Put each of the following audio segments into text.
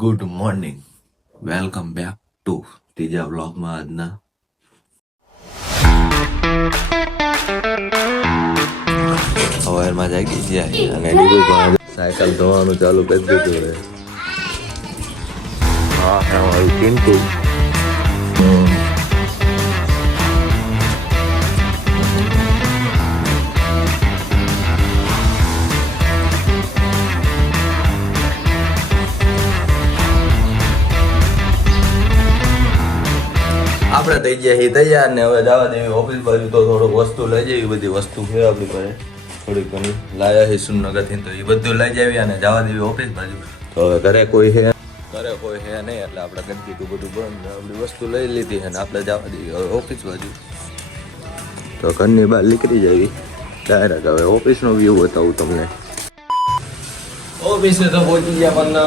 Good morning, welcome back to ત્રીજા બ્લોગમાં. આજના સવારમાં જાગી ગયા અને દીધું સાયકલ ધોવાનું ચાલુ કરી દીધું છે. હા મારું ચિંટુ આપણે થઈ ગયા છીએ તૈયાર ને હવે જવા દેવી ઓફિસ બાજુ. તો થોડુંક વસ્તુ લઈ જવી, બધી વસ્તુ છે આપણી પાસે થોડીક ઘણી લાયા છે સુરનગરથી, તો એ બધું લઈ જવી અને જવા દેવી ઓફિસ બાજુ. તો હવે ઘરે કોઈ છે નહીં એટલે આપણે કરી દીધું બધું બંધ. આપણી વસ્તુ લઈ લીધી છે ને આપણે જવા દેવી હવે ઓફિસ બાજુ. તો ઘરની બહાર નીકળી જવી ડાયરેક્ટ. હવે ઓફિસનો વ્યૂ બતાવું તમને. ઓફિસે તો પહોંચી ગયા પણ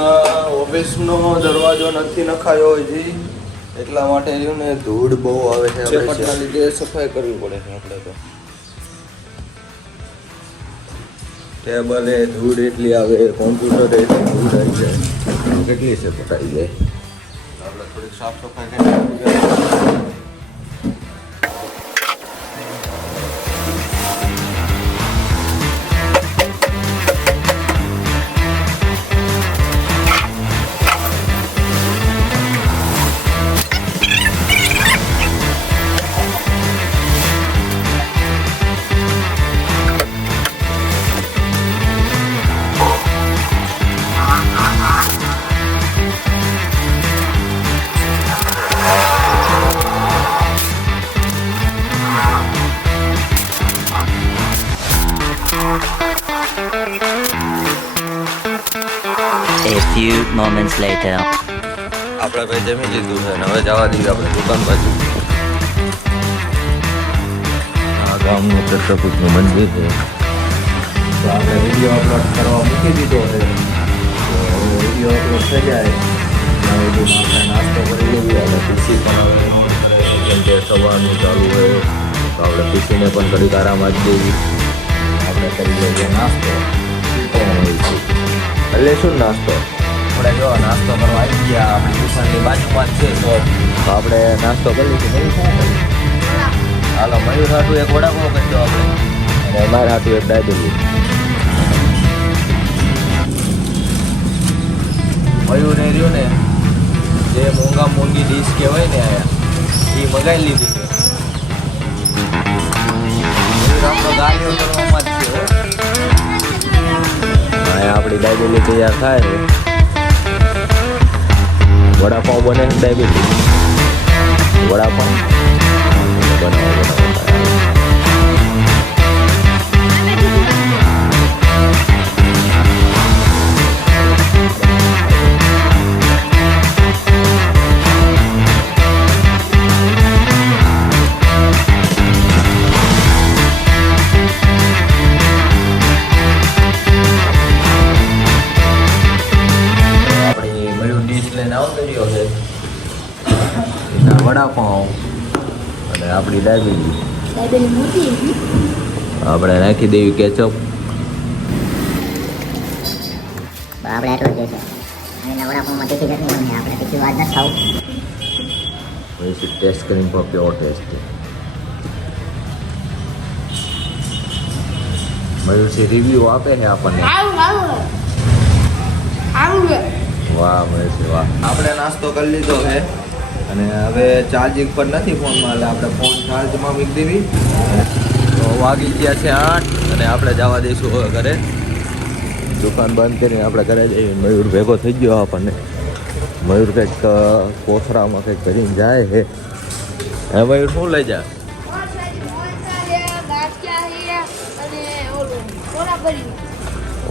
ઓફિસનો દરવાજો નથી નખાયો હજી, એટલા માટે રહ્યું ને ધૂળ બહુ આવે છે. પટના લીધે સફાઈ કરવી પડે છે આપણે. તો ટેબલ એ ધૂળ એટલી આવે, કોમ્પ્યુટર એટલી ધૂળ આવી જાય, કેટલી છે પટાઈ જાય. આપણે થોડીક સાફ સફાઈ કરી. A few moments later. આપણે ભાઈ જમી લીધું છે ને હવે જવા દઈએ આપણે દુકાન બાજુ. આ ગામનું ચત્રકૂટનું મંદિર છે, તો આપણે વિડીયો અપલોડ કરવા મૂકી દીધો છે. તો વિડીયો અપલોડ થઈ જાય આપણે નાસ્તો કરી લઈએ. અને પીસી પણ હવે કેમ કે સવારનું ચાલુ હોય તો આપણે પીસીને પણ ઘડીક આરામ આપી દેવી. આપણે કરી લઈએ નાસ્તો. એટલે શું નાસ્તો? આપણે જો નાસ્તો કરવા આવી ગયા, આપણી ટ્યુશનની બાજુમાં જ છે તો આપણે નાસ્તો કરી લઈશું. હાલો, મયુર હાટું એક વડાપાવ કરી દો આપણે, અને અમારા હાટું એક ડાયબિટીસ. મયુર એ રહ્યું ને જે મોંઘી ડીશ કહેવાય ને એ મગાવી લીધી છે. મયુર આપણો ગાડીઓ કરવામાં જ છે. આપણી ડાયબિટીસ તૈયાર થાય છે. વડાપાઉં બને છે ડાયબિટીસ. વડાપાઉં બનાવો. વડાપાઉં અને આપણી ડાયબિટીસ. આપણે નાખી દેવી કેચઅપ. આપણે એટલું જ છે. અને વડાપાઉંમાં તીખી ચટણી બને, આપણે તીખી વાત નથી ખાવું. પછી ટેસ્ટ કરીને પ્યોર ટેસ્ટ. મયુરસિંહ રિવ્યુ આપે છે આપણને. વાહ મયુરસિંહ વાહ. આપણે નાસ્તો કરી લીધો છે અને હવે ચાર્જિંગ પર નથી ફોનમાં, એટલે આપણે ફોન ચાર્જમાં મૂકી દેવી. તો વાગી ગયા છે 8 અને આપણે જવા દઈશું હવે ઘરે. દુકાન બંધ કરીને આપણે ઘરે જઈએ. મયુર ભેગો થઈ ગયો આપણને. મયુર કંઈક કોથરામાં કંઈક કરીને જાય છે. હે મયુર, શું લઈ જાય?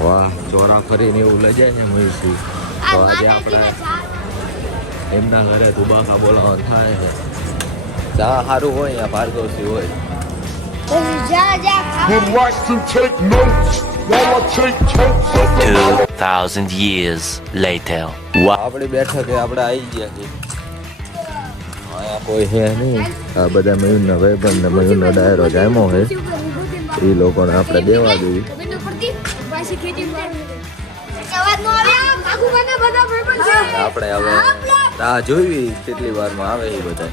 વાહ, ચોરા ફરીને એવું લઈ જાય છે મયુરસિંહ. તો આજે આપણે એમના ઘરે દુબાકા બોલાવવાનું થાય છે. ચા સારું હોય યા ભાર્ગવસિંહ હોય. Would like to take notes while I take totes of the 2,000 years later. આપણી બેઠકે આપણે આવી ગયા છીએ. અહીંયા કોઈ છે નહીં. આ બધા મયુરના ભાઈબંધ ને મયુરનો ડાયરો જામ્યો છે. એ લોકોને આપણે દેવા દઈએ. આપણે હવે રાહ જોઈ કેટલી વારમાં આવે એ બધા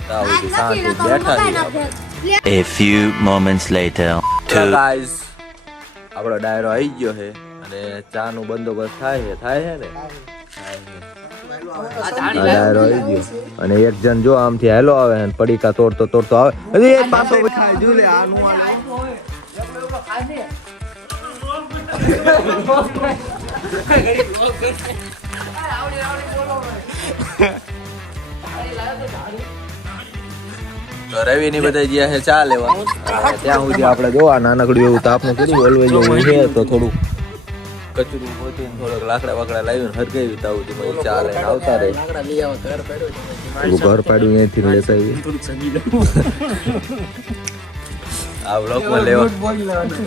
ત્યાં સુધી શાંતિ બેઠા છીએ. A few moments later. Guys આપણો ડાયરો આવી ગયો છે અને ચા નું બંદોબસ્ત થાય છે ને આ ડાયરો આવી ગયો અને એક જણ જો આમથી હેલો આવે ને પડીકા તોડતો આવે અરે એ પાછો ખાય જો લે આનું તો રવિ ની બધા ગયા છે ચા લેવા ત્યાં સુધી આપણે જોવા નાનકડું એવું તાપનું કર્યું હલવાઈ જવું છે તો થોડું કચરું ગોતીને થોડોક લાકડા વાકડા લાવીને હરગાવી તાવું પછી ચા લઈને આવતા રહે ઘર પાડ્યું અહીંયાથી લેતા આ બ્લોકમાં લેવા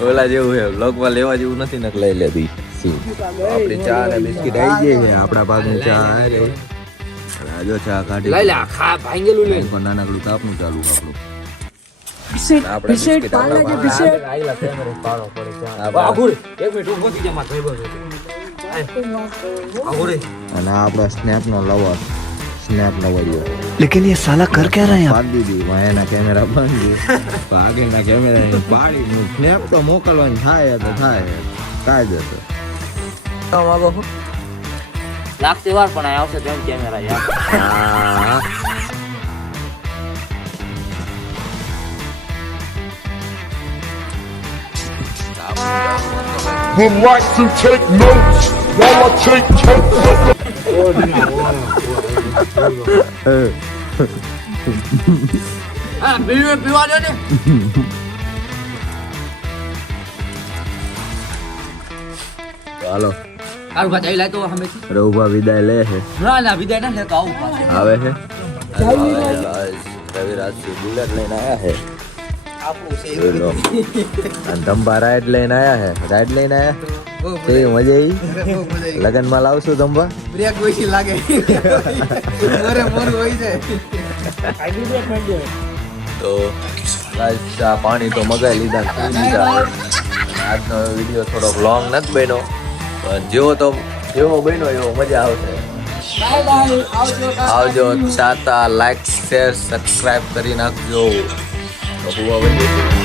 ઓલા જેવું છે બ્લોકમાં લેવા જેવું નથી ને લઈ લેતી આપણી ચા ને બિસ્કિટ આવી ગઈ છે આપણા ભાગની ચા આવી ગઈ જો ચા કાઢી લઈ લે ખા ભાંગેલું લે પણ નાનકડું તાપનું ચાલુ આપણું આપણે બિસ્કિટ આઈલા કેમેરે પાડો પડે ચા આઘુરે એક મિનિટ ઉભો થઈ જા માર ભાઈ આઘુરે અને આપણો સ્નેપ નો લવર સ્નેપ લવરિયો लेकिन ये साला कर क्या रहा है પાડી દીધી વાયના કેમેરા બંધ આગળના કેમેરા પાડી સ્નેપ તો મોકલવાનું થાય તો થાય કાયદેસર માંગો લાગતી વાર પણ આવશે તેમ કેમેરા યાર Would like to take notes while I take takes. હા પીવા દે ને હાલો હારું ભાઈ આવી લાય તો અમે રઉભા વિદાય લે છે ના વિદાય ના લેતો આવું પાછું આવે છે રવિરાજ બુલેટ લઈને આયા છે અને ધંબા રાઈડ લઈને આયા છે રાઈડ લઈને આયા કેવી મજા આવી લગન માં લાવશું ધંબા બ્રેક ઓછી લાગે અરે મોરું હોય છે તો ગાઈસ આ પાણી તો મગાઈ લીધા પી લીધા આજનો વિડીયો થોડોક લોંગ નથી બન્યો પણ જેવો બન્યો એવો મજા આવશે આવજો ચાતા લાઈક શેર સબસ્ક્રાઇબ કરી નાખજો તો